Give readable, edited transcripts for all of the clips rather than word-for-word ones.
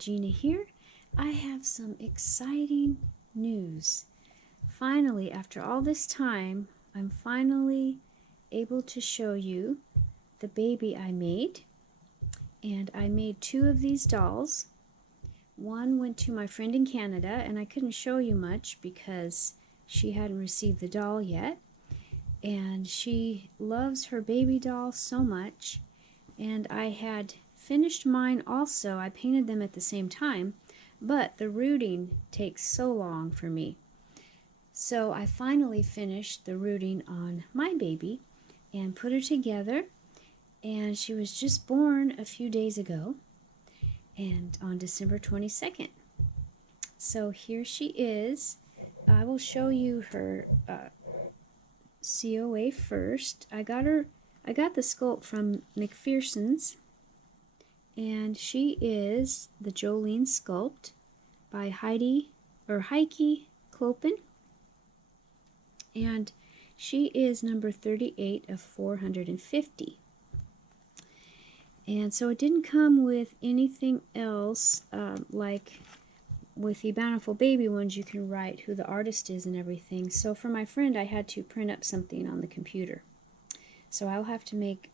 Gina here. I have some exciting news. Finally, after all this time, I'm finally able to show you the baby I made. And I made two of these dolls. One went to my friend in Canada, and I couldn't show you much because she hadn't received the doll yet. And she loves her baby doll so much. And I had finished mine also. I painted them at the same time, but the rooting takes so long for me. So I finally finished the rooting on my baby and put her together, and she was just born a few days ago, and on December 22nd. So here she is. I will show you her COA first. I got the sculpt from McPherson's, and she is the Jolene sculpt by Heike Klopen, and she is number 38 of 450. And so it didn't come with anything else, like with the Bountiful Baby ones, you can write who the artist is and everything. So for my friend, I had to print up something on the computer. So I'll have to make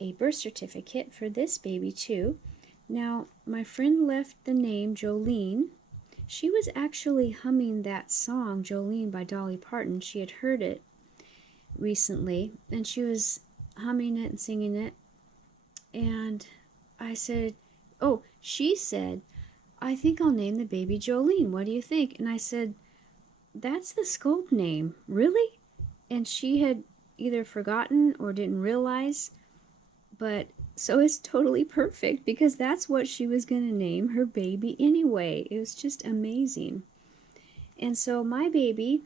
a birth certificate for this baby too. Now, my friend left the name Jolene. She was actually humming that song, Jolene by Dolly Parton. She had heard it recently, and she was humming it and singing it. And I said, oh, she said, I think I'll name the baby Jolene. What do you think? And I said, that's the sculpt name. Really? And she had either forgotten or didn't realize. But so it's totally perfect because that's what she was going to name her baby anyway. It was just amazing. And so my baby,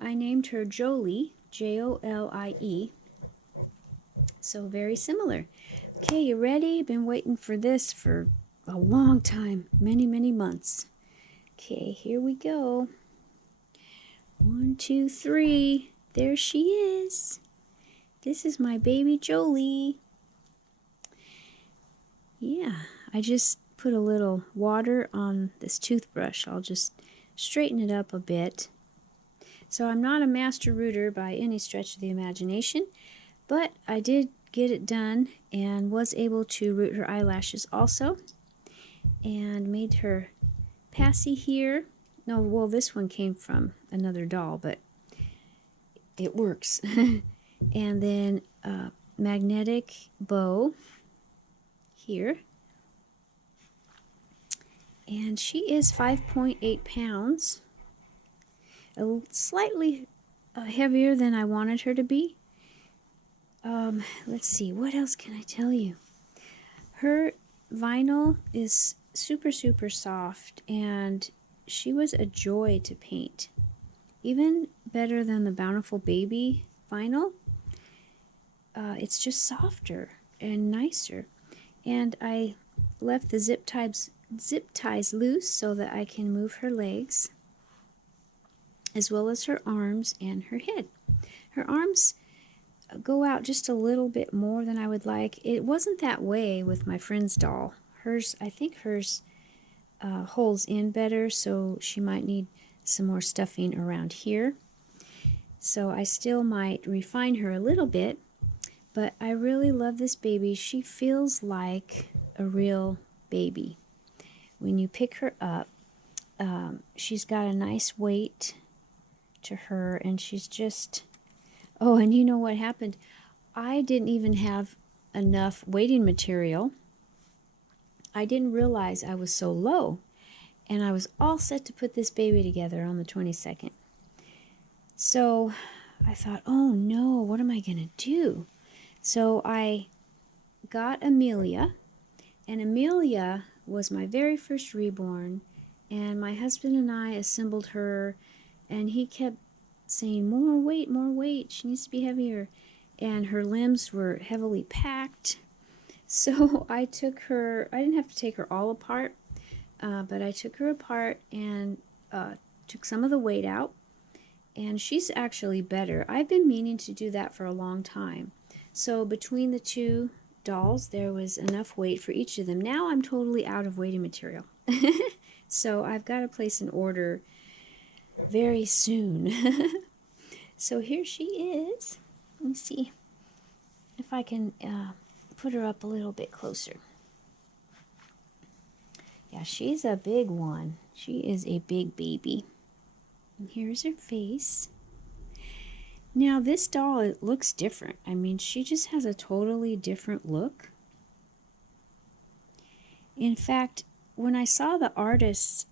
I named her Jolie, Jolie. So very similar. Okay, you ready? Been waiting for this for a long time, many, many months. Okay, here we go. 1, 2, 3. There she is. This is my baby Jolie. Yeah, I just put a little water on this toothbrush. I'll just straighten it up a bit. So I'm not a master rooter by any stretch of the imagination, but I did get it done and was able to root her eyelashes also, and made her passy here. No, well, this one came from another doll, but it works. And then a magnetic bow here. And she is 5.8 pounds, slightly heavier than I wanted her to be. Let's see, what else can I tell you? Her vinyl is super, super soft, and she was a joy to paint. Even better than the Bountiful Baby vinyl. It's just softer and nicer. And I left the zip ties loose so that I can move her legs, as well as her arms and her head. Her arms go out just a little bit more than I would like. It wasn't that way with my friend's doll. I think hers holds in better, so she might need some more stuffing around here. So I still might refine her a little bit, but I really love this baby. She feels like a real baby. When you pick her up, she's got a nice weight to her, and she's just... Oh, and you know what happened? I didn't even have enough weighting material. I didn't realize I was so low, and I was all set to put this baby together on the 22nd. So I thought, oh no, what am I going to do? So I got Amelia, and Amelia was my very first reborn, and my husband and I assembled her, and he kept saying, more weight, she needs to be heavier. And her limbs were heavily packed. So I took her, I didn't have to take her all apart, but I took her apart and took some of the weight out. And she's actually better. I've been meaning to do that for a long time. So between the two, dolls, there was enough weight for each of them. Now I'm totally out of weighting material. So I've got to place an order very soon. So here she is. Let me see if I can put her up a little bit closer. Yeah, she's a big one. She is a big baby. And here's her face. Now this doll, it looks different. I mean, she just has a totally different look. In fact, when I saw the artist's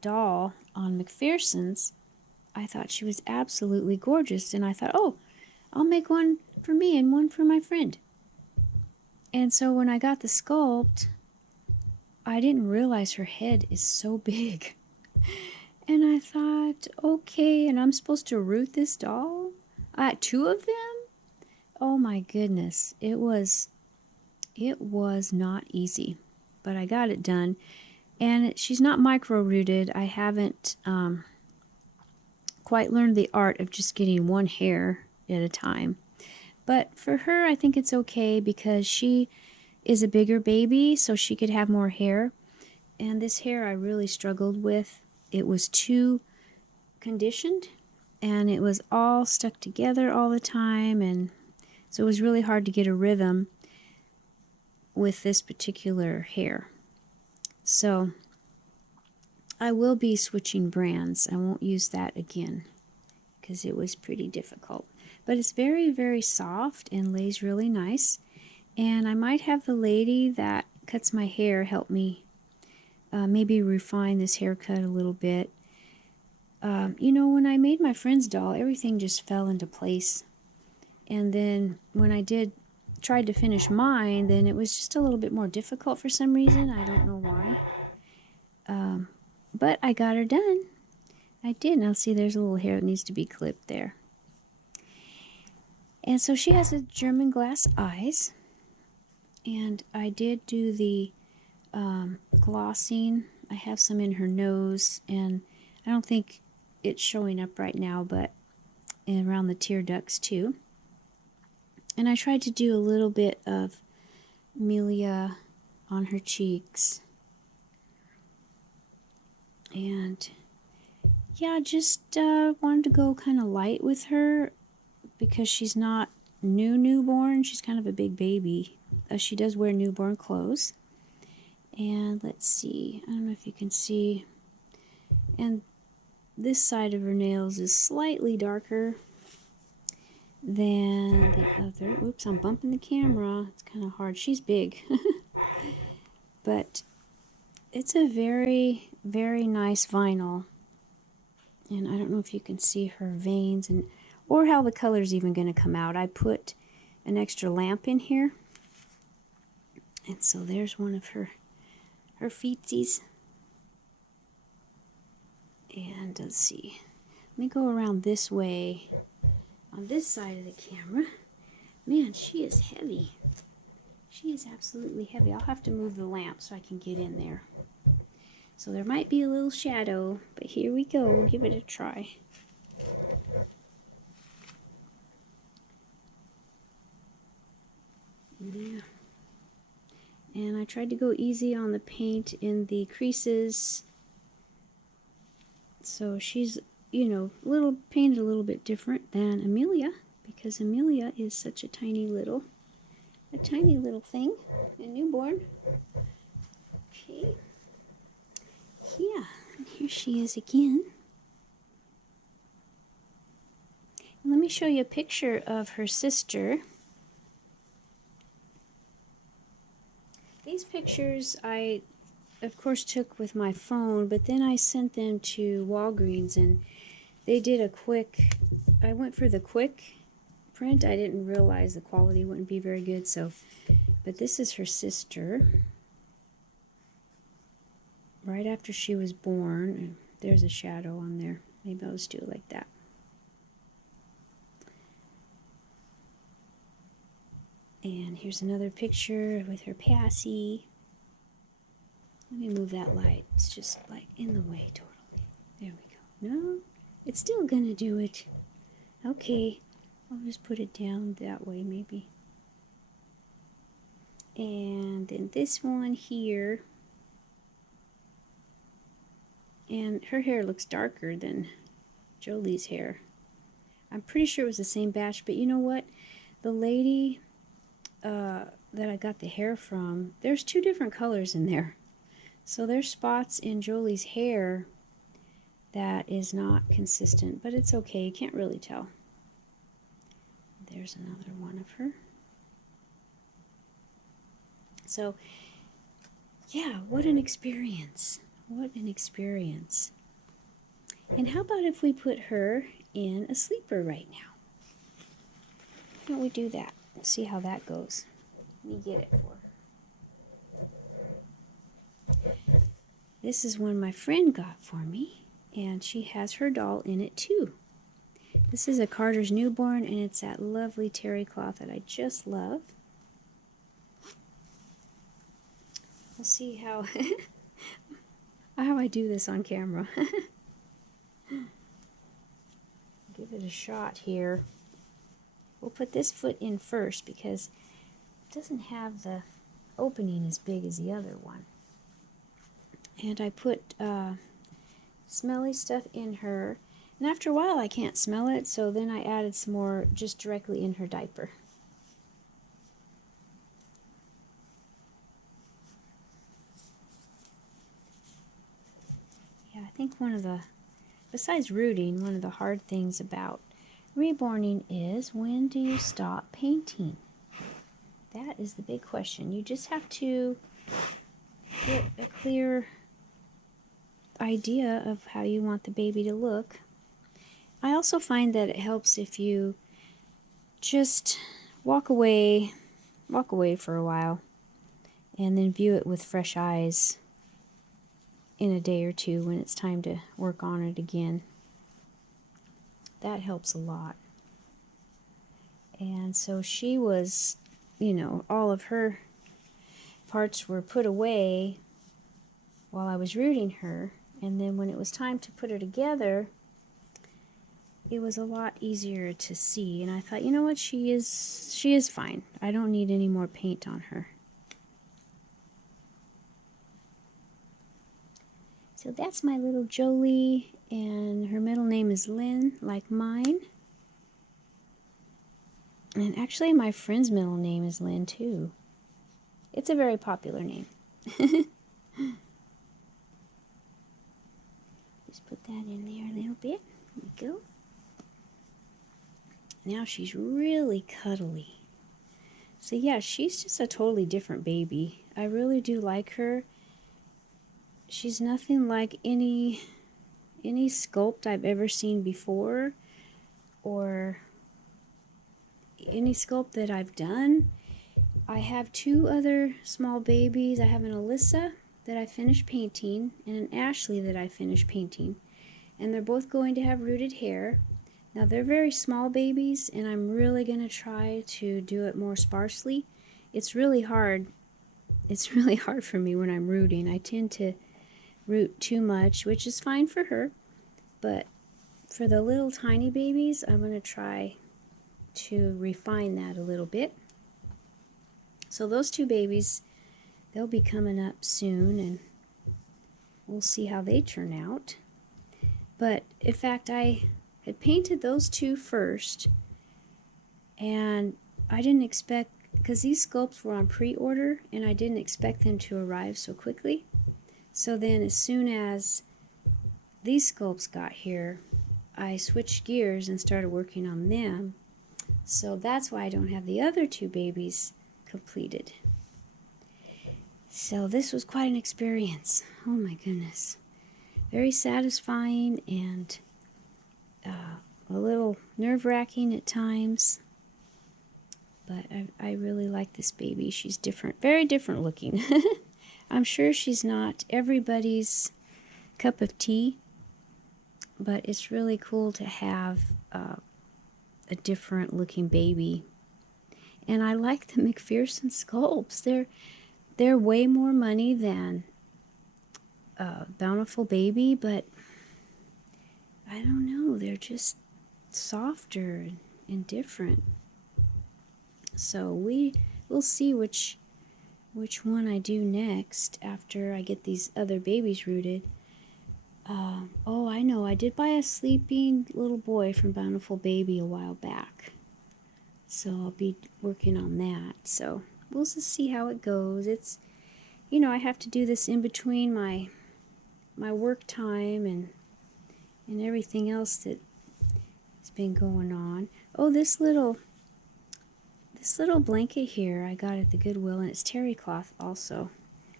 doll on McPherson's, I thought she was absolutely gorgeous. And I thought, oh, I'll make one for me and one for my friend. And so when I got the sculpt, I didn't realize her head is so big. And I thought, okay, and I'm supposed to root this doll? Two of them? Oh my goodness. It was not easy, but I got it done. And she's not micro-rooted. I haven't quite learned the art of just getting one hair at a time. But for her, I think it's okay because she is a bigger baby, so she could have more hair. And this hair I really struggled with. It was too conditioned, and it was all stuck together all the time, and so it was really hard to get a rhythm with this particular hair. So I will be switching brands. I won't use that again because it was pretty difficult. But it's very, very soft and lays really nice. And I might have the lady that cuts my hair help me maybe refine this haircut a little bit. You know, when I made my friend's doll, everything just fell into place. And then when I tried to finish mine, then it was just a little bit more difficult for some reason. I don't know why. But I got her done. I did. Now see, there's a little hair that needs to be clipped there. And so she has a German glass eyes. And I did do the glossing. I have some in her nose, and I don't think it's showing up right now, but around the tear ducts too. And I tried to do a little bit of Amelia on her cheeks. And yeah, just wanted to go kind of light with her because she's not newborn. She's kind of a big baby. She does wear newborn clothes. And let's see, I don't know if you can see. And this side of her nails is slightly darker than the other. Oops, I'm bumping the camera. It's kind of hard. She's big. But it's a very, very nice vinyl. And I don't know if you can see her veins or how the color's even going to come out. I put an extra lamp in here. And so there's one of her feetsies. And let's see. Let me go around this way on this side of the camera. Man, she is heavy. She is absolutely heavy. I'll have to move the lamp so I can get in there. So there might be a little shadow, but here we go. We'll give it a try. Yeah. And I tried to go easy on the paint in the creases. So she's, you know, painted a little bit different than Amelia, because Amelia is such a tiny little thing, a newborn. Okay. Yeah, and here she is again. And let me show you a picture of her sister. These pictures I, of course, took with my phone, but then I sent them to Walgreens, and they did I went for the quick print. I didn't realize the quality wouldn't be very good, but this is her sister. Right after she was born. There's a shadow on there. Maybe I'll just do it like that. And here's another picture with her passy. Let me move that light. It's just like in the way totally. There we go. No, it's still gonna do it. Okay, I'll just put it down that way maybe. And then this one here. And her hair looks darker than Jolie's hair. I'm pretty sure it was the same batch, but you know what? The lady that I got the hair from, there's two different colors in there. So there's spots in Jolie's hair that is not consistent, but it's okay. You can't really tell. There's another one of her. So, yeah, what an experience. What an experience. And how about if we put her in a sleeper right now? Why don't we do that? Let's see how that goes. Let me get it for her. This is one my friend got for me, and she has her doll in it too. This is a Carter's Newborn, and it's that lovely terry cloth that I just love. We'll see how I do this on camera. Give it a shot here. We'll put this foot in first because it doesn't have the opening as big as the other one. And I put smelly stuff in her. And after a while I can't smell it, so then I added some more just directly in her diaper. Yeah, I think besides rooting, one of the hard things about reborning is, when do you stop painting? That is the big question. You just have to get a clear idea of how you want the baby to look. I also find that it helps if you just walk away for a while and then view it with fresh eyes in a day or two when it's time to work on it again. That helps a lot. And so she was, all of her parts were put away while I was rooting her, and then when it was time to put her together, it was a lot easier to see, and I thought, you know what, she is fine. I don't need any more paint on her. So that's my little Jolie, and her middle name is Lynn, like mine. And actually my friend's middle name is Lynn too. It's a very popular name. Just put that in there a little bit. There we go. Now she's really cuddly. So yeah, she's just a totally different baby. I really do like her. She's nothing like any sculpt I've ever seen before, or any sculpt that I've done. I have two other small babies. I have an Alyssa that I finished painting and an Ashley that I finished painting, and they're both going to have rooted hair. Now they're very small babies, and I'm really going to try to do it more sparsely. It's really hard. It's really hard for me when I'm rooting. I tend to root too much, which is fine for her, but for the little tiny babies, I'm going to try to refine that a little bit. So those two babies, they'll be coming up soon, and we'll see how they turn out. But in fact, I had painted those two first, and I didn't expect, because these sculpts were on pre-order, and I didn't expect them to arrive so quickly. So then as soon as these sculpts got here, I switched gears and started working on them. So that's why I don't have the other two babies completed. So this was quite an experience. Oh my goodness. Very satisfying and a little nerve-wracking at times. But I really like this baby. She's different, very different looking. I'm sure she's not everybody's cup of tea, but it's really cool to have a different looking baby. And I like the McPherson sculpts. They're way more money than Bountiful Baby, but I don't know, they're just softer and different. So we'll see which which one I do next after I get these other babies rooted. Oh, I know. I did buy a sleeping little boy from Bountiful Baby a while back. So I'll be working on that. So we'll just see how it goes. It's, I have to do this in between my work time and everything else that has been going on. Oh, this little blanket here I got at the Goodwill, and it's terry cloth also.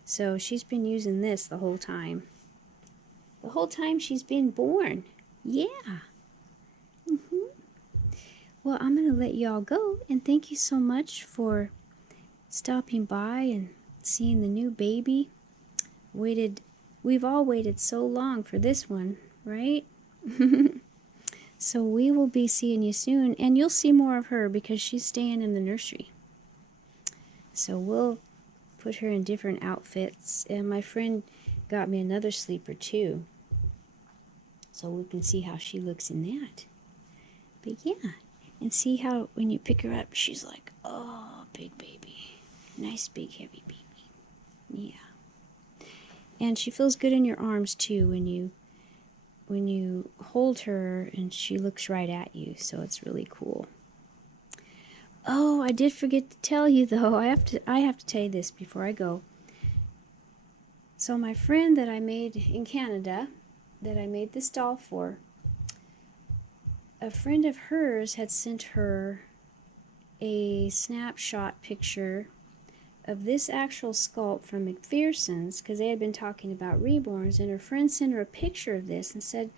So she's been using this the whole time. The whole time she's been born. Yeah. Well, I'm going to let y'all go, and thank you so much for stopping by and seeing the new baby. We've all waited so long for this one, right? So we will be seeing you soon, and you'll see more of her because she's staying in the nursery. So we'll put her in different outfits, and my friend got me another sleeper too, so we can see how she looks in that. But yeah, and see how when you pick her up, she's like, oh, big baby. Nice, big, heavy baby. Yeah. And she feels good in your arms too when you hold her, and she looks right at you, so it's really cool. Oh, I did forget to tell you though. I have to tell you this before I go. So my friend that I made in Canada, that I made this doll for, a friend of hers had sent her a snapshot picture of this actual sculpt from McPherson's, because they had been talking about Reborns, and her friend sent her a picture of this and said,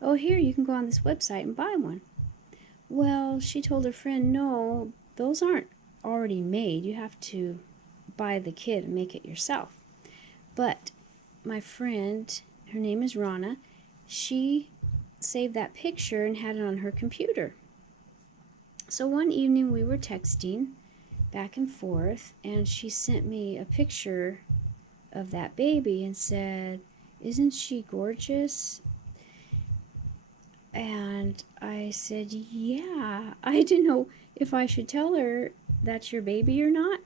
oh, here, you can go on this website and buy one. Well, she told her friend, no, those aren't already made. You have to buy the kit and make it yourself. But my friend, her name is Rana, she saved that picture and had it on her computer. So one evening we were texting back and forth, and she sent me a picture of that baby and said, isn't she gorgeous? And I said, yeah. I didn't know if I should tell her that's your baby or not.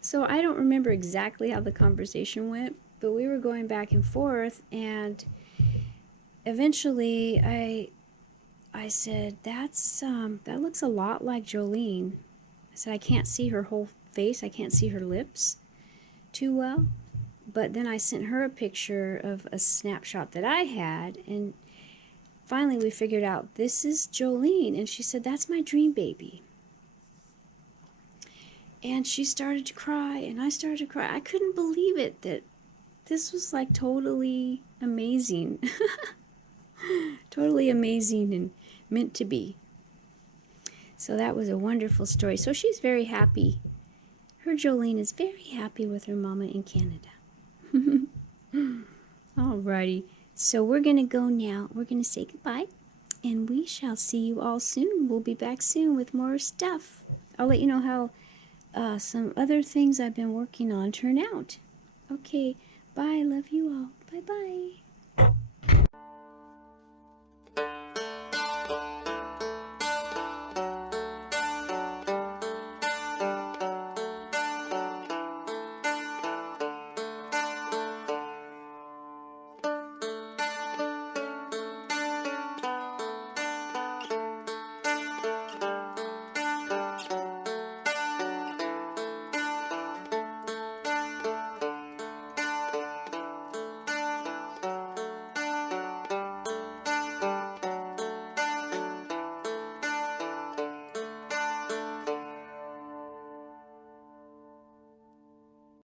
So I don't remember exactly how the conversation went, but we were going back and forth, and eventually I said, that looks a lot like Jolene. I said, I can't see her whole face. I can't see her lips too well. But then I sent her a picture of a snapshot that I had, and finally we figured out this is Jolene, and she said, that's my dream baby. And she started to cry, and I started to cry. I couldn't believe it, that this was like totally amazing. Totally amazing and meant to be. So that was a wonderful story. So she's very happy. Her Jolene is very happy with her mama in Canada. Alrighty. So we're going to go now. We're going to say goodbye. And we shall see you all soon. We'll be back soon with more stuff. I'll let you know how some other things I've been working on turn out. Okay. Bye. Love you all. Bye-bye.